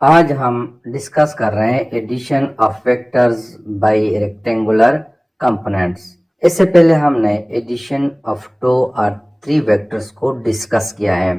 आज हम डिस्कस कर रहे हैं addition of vectors by rectangular components. इससे पहले हमने एडिशन ऑफ टू और थ्री वेक्टर्स को डिस्कस किया है,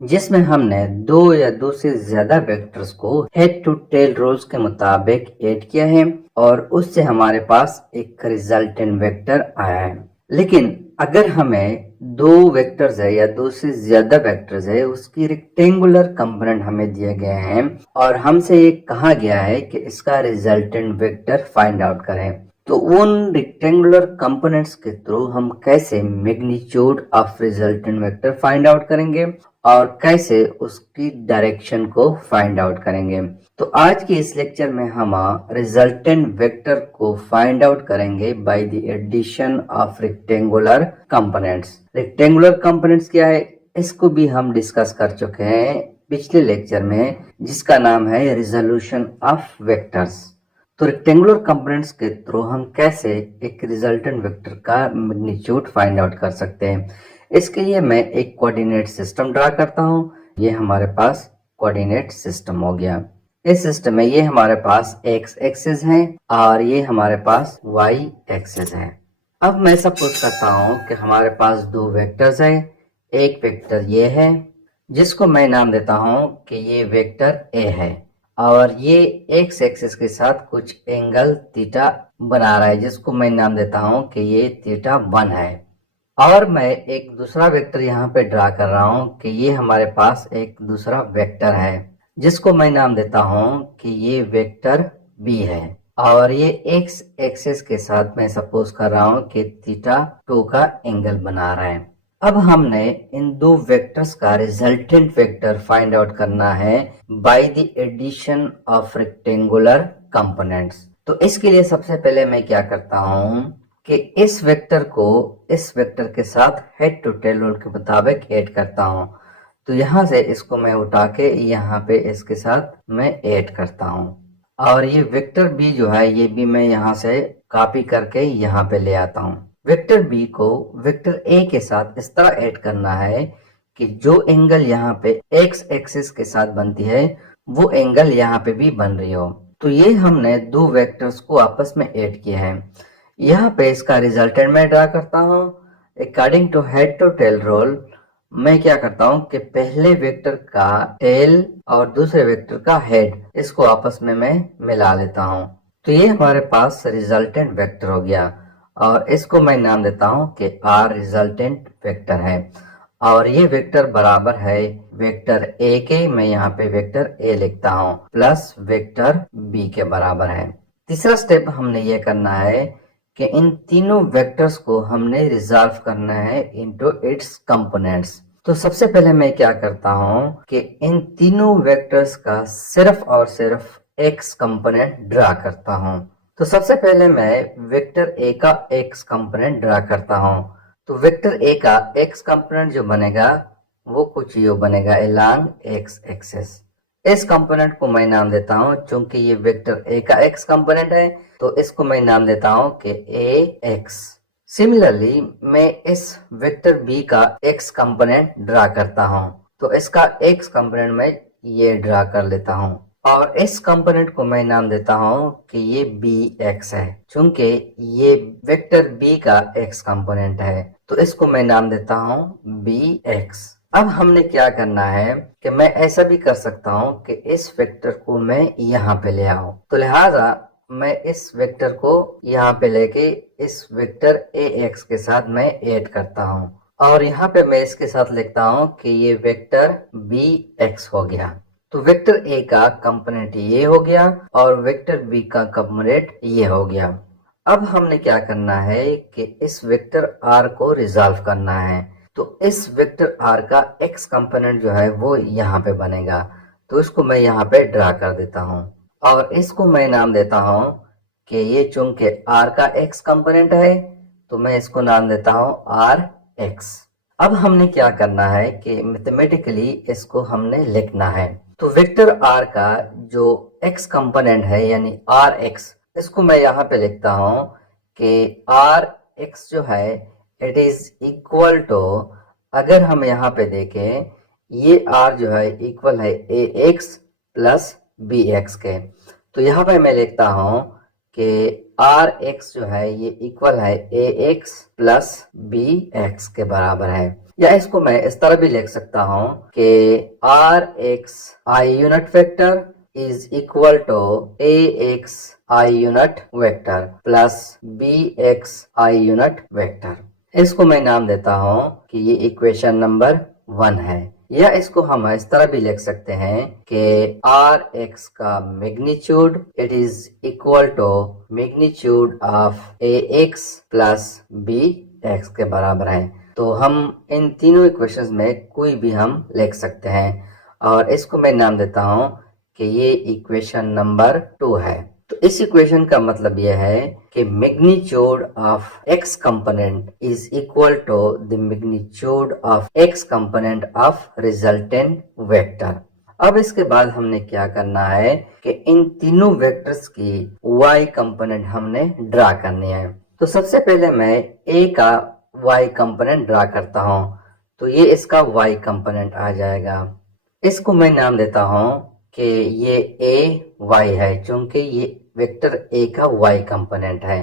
जिसमें हमने दो या दो से ज्यादा वेक्टर्स को हेड टू टेल रूल्स के मुताबिक ऐड किया है और उससे हमारे पास एक रिजल्टेंट वेक्टर आया है। लेकिन अगर हमें दो वेक्टर्स है या दो से ज्यादा वेक्टर्स है, उसकी रेक्टेंगुलर कंपोनेंट हमें दिए गए हैं और हमसे ये कहा गया है कि इसका रिजल्टेंट वेक्टर फाइंड आउट करें, तो उन रेक्टेंगुलर कंपोनेंट्स के थ्रू हम कैसे magnitude of resultant vector find out करेंगे और कैसे उसकी डायरेक्शन को फाइंड आउट करेंगे। तो आज के इस लेक्चर में हम रिजल्टेंट वेक्टर को फाइंड आउट करेंगे by the addition of rectangular components. Rectangular components क्या है, इसको भी हम डिस्कस कर चुके हैं पिछले लेक्चर में, जिसका नाम है रिजोल्यूशन ऑफ वेक्टर्स। तो रेक्टेंगुलर कंपोनेंट्स के थ्रू हम कैसे एक रिजल्टेंट वेक्टर का मैग्नीट्यूड फाइंड आउट कर सकते हैं, इसके लिए मैं एक कोऑर्डिनेट सिस्टम ड्रा करता हूं। ये हमारे पास कोऑर्डिनेट सिस्टम हो गया। इस सिस्टम में ये हमारे पास एक्स एक्सिस है और ये हमारे पास वाई एक्सिस है। अब मैं सपोज करता हूं कि हमारे पास दो वेक्टर्स है। एक वेक्टर ये है जिसको मैं नाम देता हूं कि ये वेक्टर ए है और ये एक्स एक्सिस के साथ कुछ एंगल थीटा बना रहा है, जिसको मैं नाम देता हूं कि ये थीटा 1 है। और मैं एक दूसरा वेक्टर यहाँ पे ड्रा कर रहा हूँ कि ये हमारे पास एक दूसरा वेक्टर है, जिसको मैं नाम देता हूँ कि ये वेक्टर बी है और ये एक्स एक्सिस के साथ मैं सपोज कर रहा हूँ कि थीटा 2 का एंगल बना रहा है। अब हमने इन दो वेक्टर्स का रिजल्टेंट वेक्टर फाइंड आउट करना है by the addition of rectangular components. तो इसके लिए सबसे पहले मैं क्या करता हूँ कि इस वेक्टर को इस वेक्टर के साथ हेड टू टेल रूल के मुताबिक ऐड करता हूँ। तो यहाँ से इसको मैं उठा के यहाँ पे इसके साथ मैं ऐड करता हूँ और ये वेक्टर बी जो है ये भी मैं यहाँ से कॉपी करके यहाँ पे ले आता हूँ। वेक्टर बी को वेक्टर ए के साथ इस तरह ऐड करना है कि जो एंगल यहाँ पे एक्स एक्सिस के साथ बनती है वो एंगल यहाँ पे भी बन रही हो। तो ये हमने दो वेक्टर्स को आपस में ऐड किया है। यहाँ पे इसका रिजल्टेंट मैं ड्रा करता हूँ। According to head to tail rule मैं क्या करता हूँ कि पहले वेक्टर का टेल और दूसरे वेक्टर का हेड इसको आपस में मैं मिला लेता हूँ। तो ये हमारे पास रिजल्टेंट वेक्टर हो गया और इसको मैं नाम देता हूँ कि आर रिजल्टेंट वेक्टर है और ये वेक्टर बराबर है वेक्टर ए के, मैं यहाँ पे वेक्टर ए लिखता हूँ, प्लस वेक्टर बी के बराबर है। तीसरा स्टेप हमने ये करना है कि इन तीनों वेक्टर्स को हमने रिजॉल्व करना है इनटू इट्स कंपोनेंट्स। तो सबसे पहले मैं क्या करता हूँ कि इन तीनों वेक्टर्स का सिर्फ और सिर्फ एक्स कंपोनेंट ड्रा करता हूँ। तो सबसे पहले मैं वेक्टर ए का एक्स कंपोनेंट ड्रा करता हूँ। तो वेक्टर ए का एक्स कंपोनेंट जो बनेगा वो कुछ यो बनेगा अलोंग एक्स एक्सिस। इस कंपोनेंट को मैं नाम देता हूँ, चूंकि ये वेक्टर ए का एक्स कंपोनेंट है तो इसको मैं नाम देता हूँ कि ए एक्स। सिमिलरली मैं इस वेक्टर बी का एक्स कंपोनेंट ड्रा करता हूँ। तो इसका एक्स कंपोनेंट मैं ये ड्रा कर लेता हूँ और इस कंपोनेंट को मैं नाम देता हूँ कि ये बी एक्स है, चूंकि ये वेक्टर बी का एक्स कंपोनेंट है तो इसको मैं नाम देता हूँ बी एक्स। अब हमने क्या करना है कि मैं ऐसा भी कर सकता हूँ कि इस वेक्टर को मैं यहाँ पे ले आऊं। तो लिहाजा मैं इस वेक्टर को यहाँ पे लेके इस वेक्टर ए एक्स के साथ मैं ऐड करता हूँ और यहाँ पे मैं इसके साथ लिखता हूँ कि ये वेक्टर बी एक्स हो गया। तो वेक्टर ए का कंपोनेंट ये हो गया और वेक्टर बी का कंपोनेंट ये हो गया। अब हमने क्या करना है कि इस वेक्टर आर को रिजॉल्व करना है। तो इस वेक्टर आर का एक्स कंपोनेंट जो है वो यहाँ पे बनेगा, तो इसको मैं यहाँ पे ड्रा कर देता हूँ और इसको मैं नाम देता हूँ कि ये चूंकि आर का एक्स कंपोनेंट है तो मैं इसको नाम देता हूँ आर एक्स। अब हमने क्या करना है कि मैथमेटिकली इसको हमने लिखना है। तो वेक्टर आर का जो एक्स कंपोनेंट है यानी आर एक्स, इसको मैं यहाँ पे लिखता हूँ कि आर एक्स जो है इट इज इक्वल टू, अगर हम यहाँ पे देखें ये आर जो है इक्वल है ए एक्स प्लस बी एक्स के। तो यहाँ पे मैं लिखता हूँ कि आर एक्स जो है ये इक्वल है ए एक्स प्लस बी एक्स के बराबर है। या इसको मैं इस तरह भी लिख सकता हूँ कि R X I unit vector is equal to A X I unit vector plus B X I unit vector. इसको मैं नाम देता हूँ कि ये इक्वेशन नंबर 1 है। या इसको हम इस तरह भी लिख सकते हैं कि आर एक्स का magnitude it is equal to magnitude of A X plus B X के बराबर है। तो हम इन तीनों इक्वेशंस में कोई भी हम लिख सकते हैं और इसको मैं नाम देता हूँ कि ये इक्वेशन नंबर 2 है। तो इस इक्वेशन का मतलब यह है कि magnitude of X component is equal to the magnitude of X component of resultant vector. अब इसके बाद हमने क्या करना है कि इन तीनों वेक्टर्स की y कंपोनेंट हमने ड्रा करनी है। तो सबसे पहले मैं a का y कंपोनेंट ड्रा करता हूँ। तो ये इसका y कंपोनेंट आ जाएगा। इसको मैं नाम देता हूँ कि ये ए वाई है, क्योंकि ये वेक्टर ए का वाई कंपोनेंट है।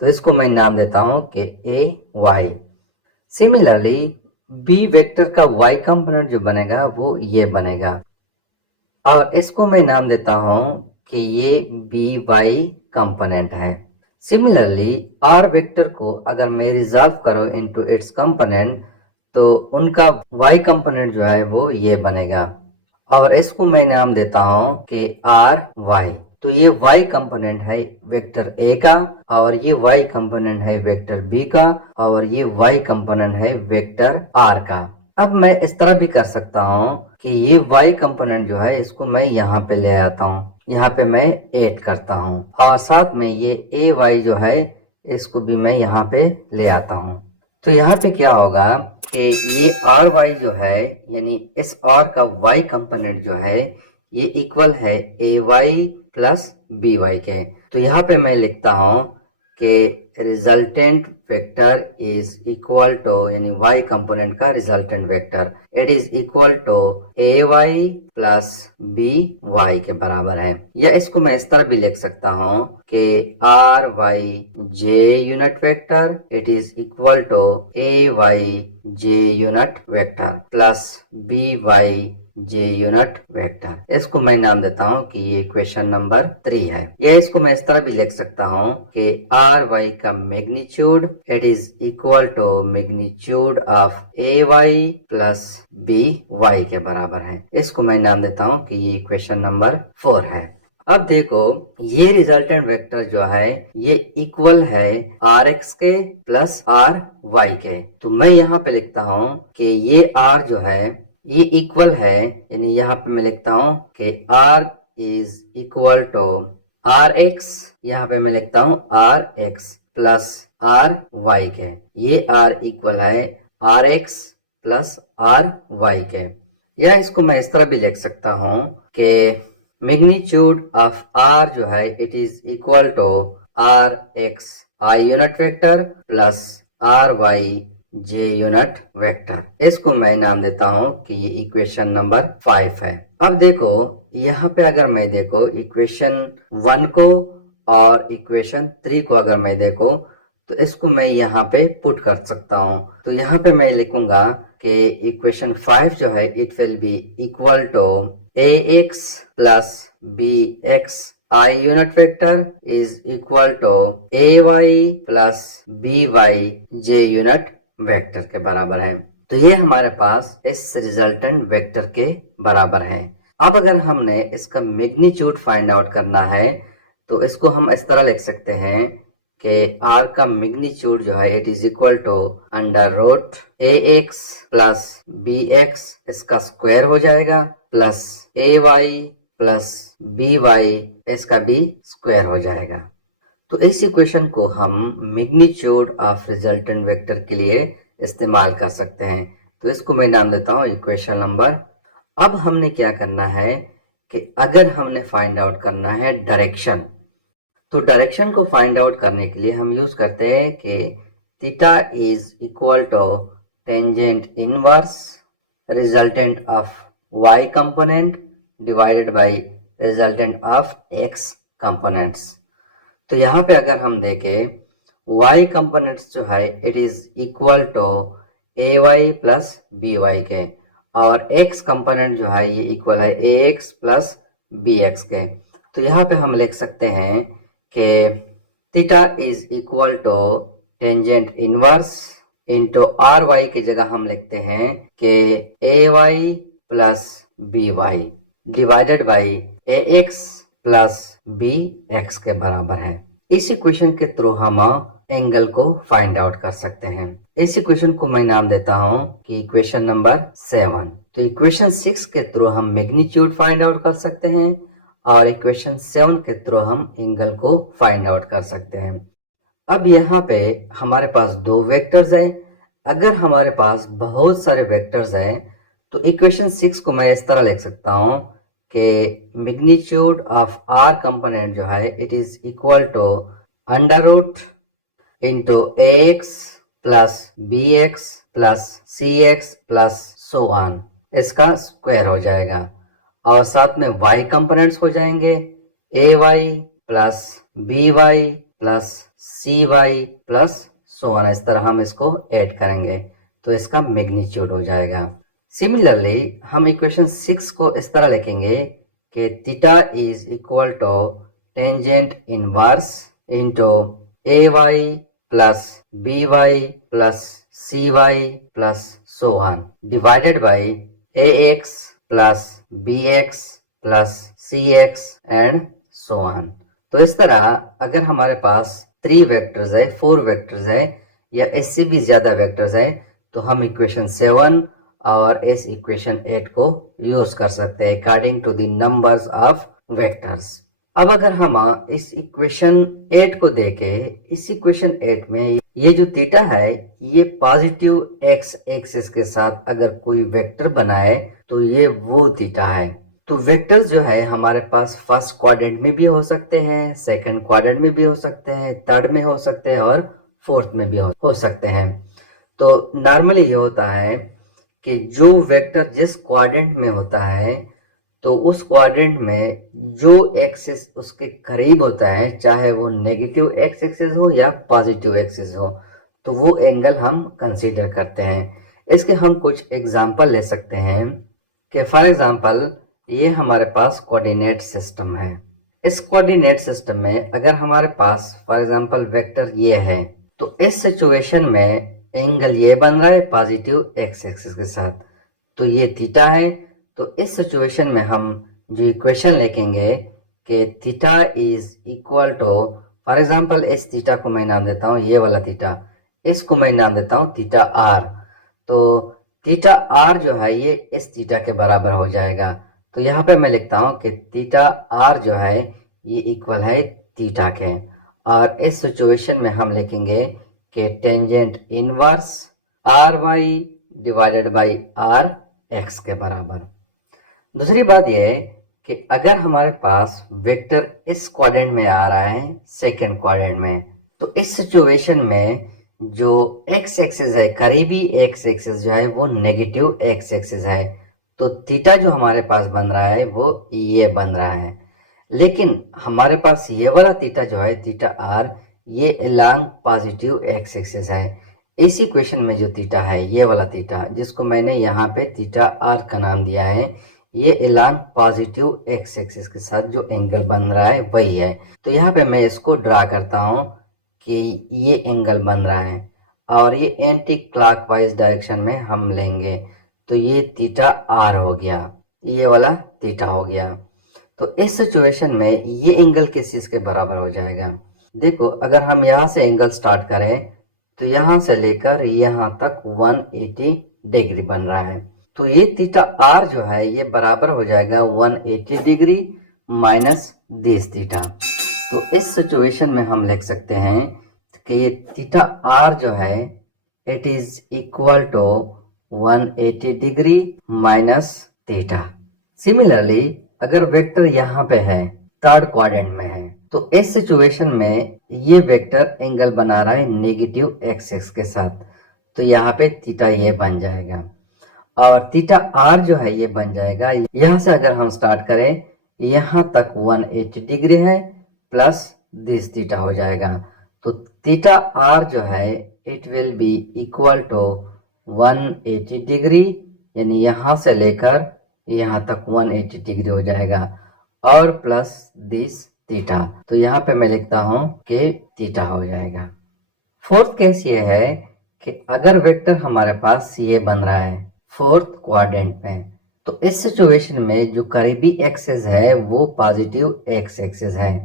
तो इसको मैं नाम देता हूँ कि A Y. Similarly B vector का वाई कंपोनेंट जो बनेगा वो ये बनेगा और इसको मैं नाम देता हूँ कि ये बी वाई कंपोनेंट है। सिमिलरली आर वेक्टर को अगर मैं रिजॉल्व करूँ इनटू इट्स कंपोनेंट तो उनका वाई कंपोनेंट जो है वो ये बनेगा और इसको मैं नाम देता हूँ कि आर वाई। तो ये y कंपोनेंट है वेक्टर a का और ये y कंपोनेंट है वेक्टर b का और ये y कंपोनेंट है वेक्टर r का। अब मैं इस तरह भी कर सकता हूँ कि ये y कंपोनेंट जो है इसको मैं यहाँ पे ले आता हूँ, यहाँ पे मैं ऐड करता हूँ और साथ में ये a y जो है इसको भी मैं यहाँ पे ले आता हूँ। तो यहाँ पे क्या होगा कि ये आर वाई जो है यानी इस आर का वाई कंपोनेंट जो है ये इक्वल है A Y plus B Y के। तो यहाँ पे मैं लिखता हूँ कि resultant vector is equal to यानी वाई कंपोनेंट का resultant vector it is equal to A Y plus B Y के बराबर है। या इसको मैं इस तरह भी लिख सकता हूँ कि R Y J unit vector it is equal to A Y J unit vector plus B Y J unit vector. इसको मैं नाम देता हूँ कि ये इक्वेशन नंबर 3 है। या इसको मैं इस तरह भी लिख सकता हूँ कि आर वाई का magnitude it is equal to magnitude of A Y plus B Y के बराबर है। इसको मैं नाम देता हूँ कि ये इक्वेशन नंबर 4 है। अब देखो ये रिजल्टेंट वेक्टर जो है ये इक्वल है आर एक्स के प्लस आर वाई के। तो मैं यहाँ पे लिखता हूँ कि ये आर जो है ये इक्वल है यानी यहाँ पे मैं लिखता हूँ कि r is equal to R X, यहाँ पे मैं लिखता हूँ R X plus R Y के। ये r इक्वल है R X plus R Y के। या इसको मैं इस तरह भी लिख सकता हूँ कि मैग्नीट्यूड ऑफ r जो है it is equal to R X I unit vector plus R Y J unit vector. इसको मैं नाम देता हूँ कि ये इक्वेशन नंबर 5 है। अब देखो यहाँ पे अगर मैं देखो इक्वेशन 1 को और इक्वेशन 3 को अगर मैं देखो तो इसको मैं यहाँ पे पुट कर सकता हूँ। तो यहाँ पे मैं लिखूंगा कि इक्वेशन 5 जो है it will be equal to A X plus B X I unit vector is equal to A Y plus B Y J unit vector के बराबर है। तो ये हमारे पास इस रिजल्टेंट वेक्टर के बराबर है। अब अगर हमने इसका मैग्नीट्यूड फाइंड आउट करना है तो इसको हम इस तरह लिख सकते हैं कि r का मैग्नीट्यूड जो है it is equal to under root A X plus B X इसका स्क्वायर हो जाएगा plus A Y plus B Y इसका भी स्क्वायर हो जाएगा। तो इस इक्वेशन को हम मैग्नीट्यूड ऑफ रिजल्टेंट वेक्टर के लिए इस्तेमाल कर सकते हैं। तो इसको मैं नाम देता हूँ इक्वेशन नंबर। अब हमने क्या करना है कि अगर हमने फाइंड आउट करना है डायरेक्शन, तो डायरेक्शन को फाइंड आउट करने के लिए हम यूज करते हैं कि theta is equal to tangent inverse resultant of y component divided by resultant of x components. तो यहाँ पे अगर हम देखें y कंपोनेंट्स जो है it is equal to ay plus by के, और x कंपोनेंट जो है ये इक्वल है ax प्लस bx के। तो यहाँ पे हम लिख सकते हैं कि theta is equal to tangent inverse into R Y की जगह हम लिखते हैं कि A Y plus B Y divided by A X plus B X के बराबर है। इस इक्वेशन के थ्रू हम एंगल को फाइंड आउट कर सकते हैं। इस इक्वेशन को मैं नाम देता हूं कि इक्वेशन नंबर 7। तो इक्वेशन 6 के थ्रू हम मैग्नीट्यूड फाइंड आउट कर सकते हैं और इक्वेशन 7 के थ्रू हम एंगल को फाइंड आउट कर सकते हैं। अब यहाँ पे हमारे पास दो वेक्टर्स हैं। अगर हमारे पास बहुत सारे वेक्टर्स हैं तो इक्वेशन 6 को मैं इस तरह लिख सकता हूँ कि मैग्नीट्यूड ऑफ आर कंपोनेंट जो है it is equal to under root into A X plus B X plus C X plus so on, इसका स्क्वायर हो जाएगा। और साथ में y कंपोनेंट्स हो जाएंगे A Y plus B Y plus C Y plus so on. इस तरह हम इसको ऐड करेंगे तो इसका मैग्नीट्यूड हो जाएगा। सिमिलरली हम इक्वेशन 6 को इस तरह लिखेंगे कि theta is equal to tangent inverse into A Y plus B Y plus C Y plus so on divided by A X plus B X plus C X and so on. तो इस तरह अगर हमारे पास 3 vectors है, 4 vectors है या इससे भी ज्यादा वेक्टर्स है तो हम इक्वेशन 7 और इस इक्वेशन 8 को यूज कर सकते हैं according to the numbers of vectors. अब अगर हम इस इक्वेशन 8 को देखें, इस इक्वेशन 8 में ये जो थीटा है ये पॉजिटिव एक्स एक्सिस के साथ अगर कोई वेक्टर बनाए तो ये वो थीटा है। तो वेक्टर्स जो है हमारे पास फर्स्ट क्वाड्रेंट में भी हो सकते हैं, सेकंड क्वाड्रेंट में भी हो सकते हैं, थर्ड में हो सकते हैं और फोर्थ में भी हो सकते हैं। तो नॉर्मली ये होता है कि जो वेक्टर जिस क्वाड्रेंट में होता है तो उस क्वाड्रेंट में जो एक्सिस उसके करीब होता है, चाहे वो नेगेटिव एक्स एक्सिस हो या पॉजिटिव एक्सिस हो, तो वो एंगल हम कंसीडर करते हैं। इसके हम कुछ एग्जांपल ले सकते हैं कि फॉर एग्जांपल ये हमारे पास कोऑर्डिनेट सिस्टम है। इस कोऑर्डिनेट सिस्टम में अगर हमारे पास फॉर एग्जांपल वेक्टर ये है तो इस सिचुएशन में एंगल ये बन रहा है पॉजिटिव एक्स एक्सिस के साथ, तो ये थीटा है। तो इस सिचुएशन में हम जो इक्वेशन लिखेंगे कि theta is equal to, for example इस थीटा को मैं नाम देता हूँ ये वाला थीटा, इसको मैं नाम देता हूँ थीटा आर। तो थीटा आर जो है ये इस थीटा के बराबर हो जाएगा। तो यहाँ पे मैं लिखता हूँ कि थीटा आर जो है ये इक्वल है थीटा के, और इस सिचुएशन में हम लिखेंगे कि tangent inverse R Y divided by R X के बराबर। दूसरी बात यह है कि अगर हमारे पास वेक्टर इस क्वाड्रेंट में आ रहा है सेकंड क्वाड्रेंट में, तो इस सिचुएशन में जो एक्स एक्सिस है, करीबी एक्स एक्सिस जो है वो नेगेटिव एक्स एक्सिस है, तो थीटा जो हमारे पास बन रहा है वो ये बन रहा है। लेकिन हमारे पास ये वाला थीटा जो है थीटा आर ये अलोंग पॉजिटिव एक्स एक्सिस है। इस इक्वेशन में जो थीटा है ये वाला थीटा जिसको मैंने यहाँ पे थीटा आर का नाम दिया है, ये अलोंग पॉजिटिव एक्स एक्सिस के साथ जो एंगल बन रहा है वही है। तो यहाँ पे मैं इसको ड्रा करता हूँ कि ये एंगल बन रहा है और ये एंटी क्लॉकवाइज डायरेक्शन में हम लेंगे, तो ये थीटा आर हो गया, ये वाला थीटा हो गया। तो इस सिचुएशन में ये एंगल किस चीज के बराबर हो जाएगा? देखो अगर हम यहाँ से एंगल स्टार्ट करें तो यहाँ से लेकर यहाँ तक 180 डिग्री बन रहा है। तो ये थीटा आर जो है ये बराबर हो जाएगा 180 डिग्री माइनस दिस थीटा। तो इस सिचुएशन में हम लिख सकते हैं कि ये थीटा आर जो है it is equal to 180 degree minus theta. Similarly अगर वेक्टर यहाँ पे है थर्ड क्वाड्रेंट में है तो इस सिचुएशन में ये वेक्टर एंगल बना रहा है नेगेटिव एक्स एक्स के साथ, तो यहाँ पे थीटा ये बन जाएगा और थीटा आर जो है ये बन जाएगा। यहाँ से अगर हम स्टार्ट करें यहाँ तक 180 डिग्री है प्लस दिस थीटा हो जाएगा। तो थीटा आर जो है it will be equal to 180 degree, यानी यहाँ से लेकर यहाँ तक 180 डिग्री हो जाएगा और प्लस दिस थीटा। तो यहाँ पे मैं लिखता हूँ कि थीटा हो जाएगा। फोर्थ केस ये है कि अगर वेक्टर हमारे पास ये बन रहा है फोर्थ क्वाड्रेंट में, तो इस सिचुएशन में जो करीबी एक्सिस है वो पॉजिटिव एक्स एक्सिस है,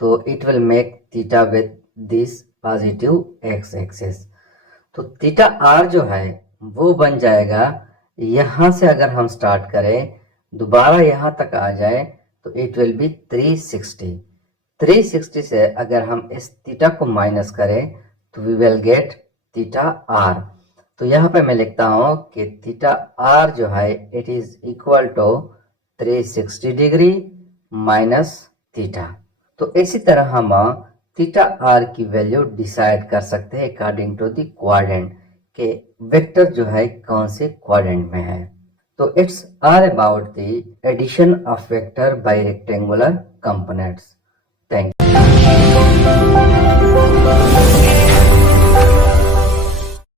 तो it will make theta with this positive x axis. तो थीटा आर जो है वो बन जाएगा, यहाँ से अगर हम स्टार्ट करें दोबारा यहाँ तक आ जाए तो इट विल बी 360। 360 से अगर हम इस थीटा को माइनस करें तो we will get theta R. तो यहाँ पे मैं लिखता हूँ कि थीटा आर जो है it is equal to 360 degree minus theta. तो इसी तरह हम थीटा आर की वैल्यू डिसाइड कर सकते हैं अकॉर्डिंग टू द क्वाड्रेंट के वेक्टर जो है कौन से क्वाड्रेंट में है। तो it's are about the addition of vector by rectangular components. Thank you.